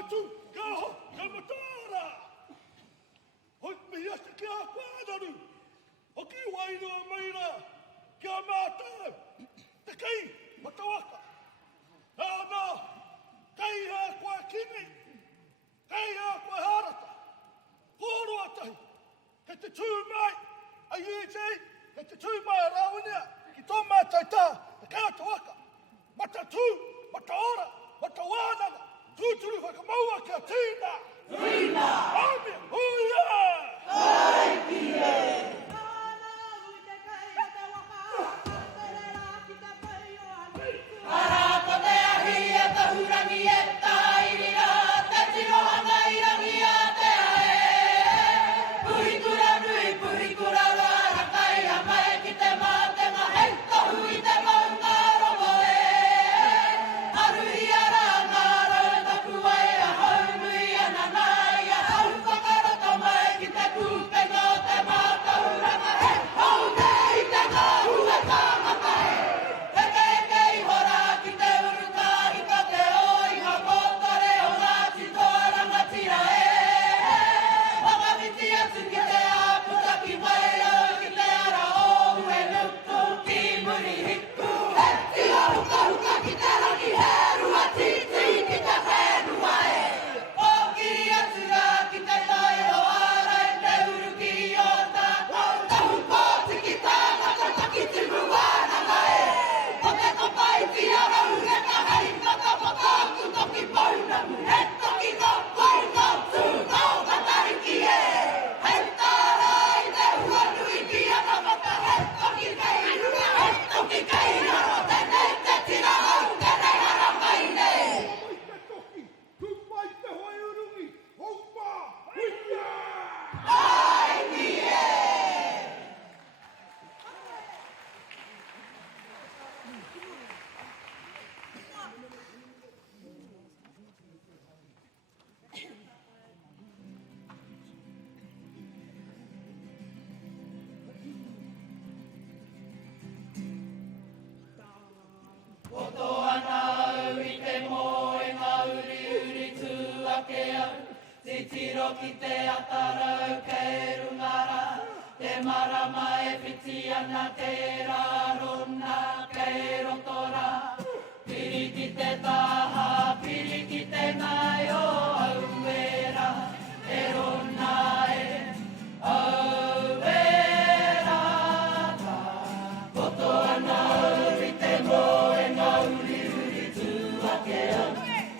atu kaho kamatara. Hoi mihiasta kia whānaru. Hoki wairua maira kia mātau. Te kei matawaka. Nā, kei hā koe kini. Kei hā koe harata. Kōrua tahi. He te tū mai a UJ. He te tū mai a Rāwania. Ki tō mātai tā. He kei atu waka. Mata tū, mata ora, mata wānanga. Tūturu whakamaua kia tīna. Tīna! Āmia, huia! Ai kie! Arako te ahi e te hurangi e tairira, te tirohanga i rangi a te ae. Puhikura nui, puhikura roa rakai a mai ki te mātenga, hei tohu i te maunga romo e. Aruhi ara ngā rau taku ai a haunui ana nai a hau whakaroto mai ki te kūpenga o te mātauranga, hei hau te i te ngā hua tāmatai. Ki te atarau kei rungara, te marama e whiti ana te rarona kei rotora. Piri ki te taha, piri ki te ngai o auera, e rona e auera ta. Koto ana uri te moe ngā uri uri tuakea,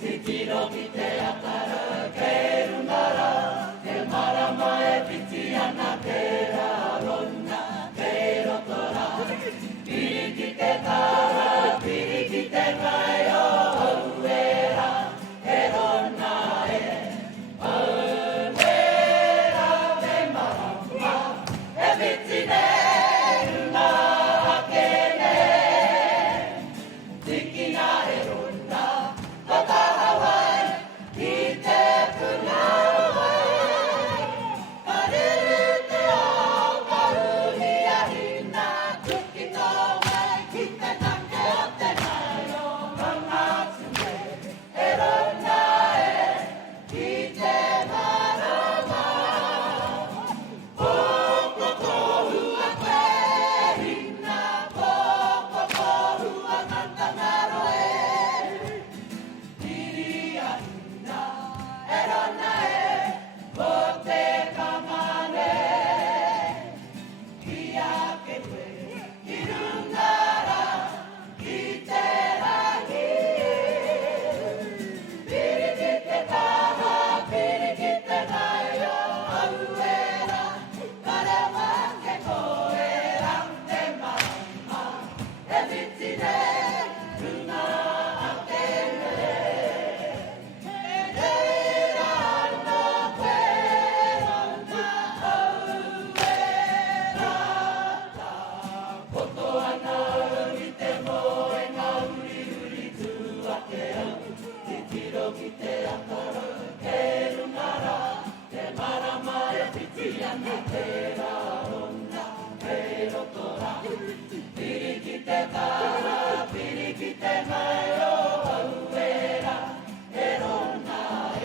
titiro ki te atarau kei rungara. Marama e piti ana te rarona, te rotora. Piri ki te taha, piri ki te ngai o auera, e rona e auera te marama, e piti ne runga akene. Tikina e rona, kataha wai, ki te punau. Pirikite mai o auera, e rona e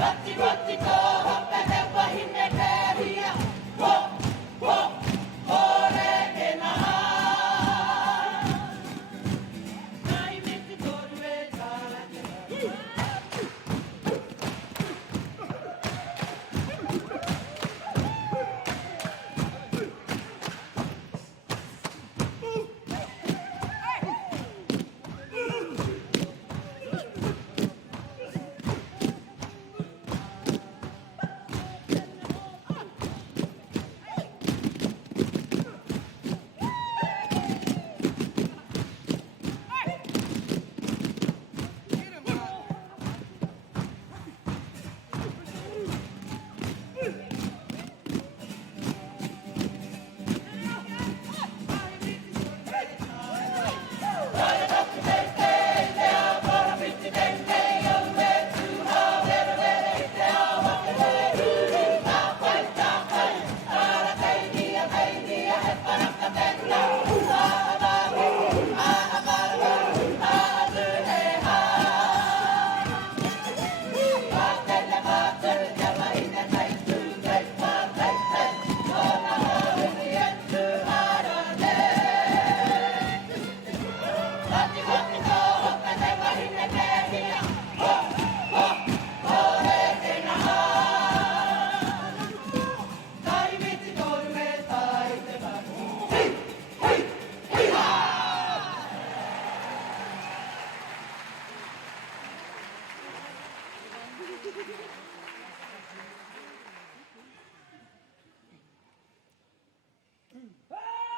Rutti, rutti, ko, hoppe, heppa, hinne, peria. Wo, wo, ore, kenaha. Nai, mitti, torve, tarake. Ah,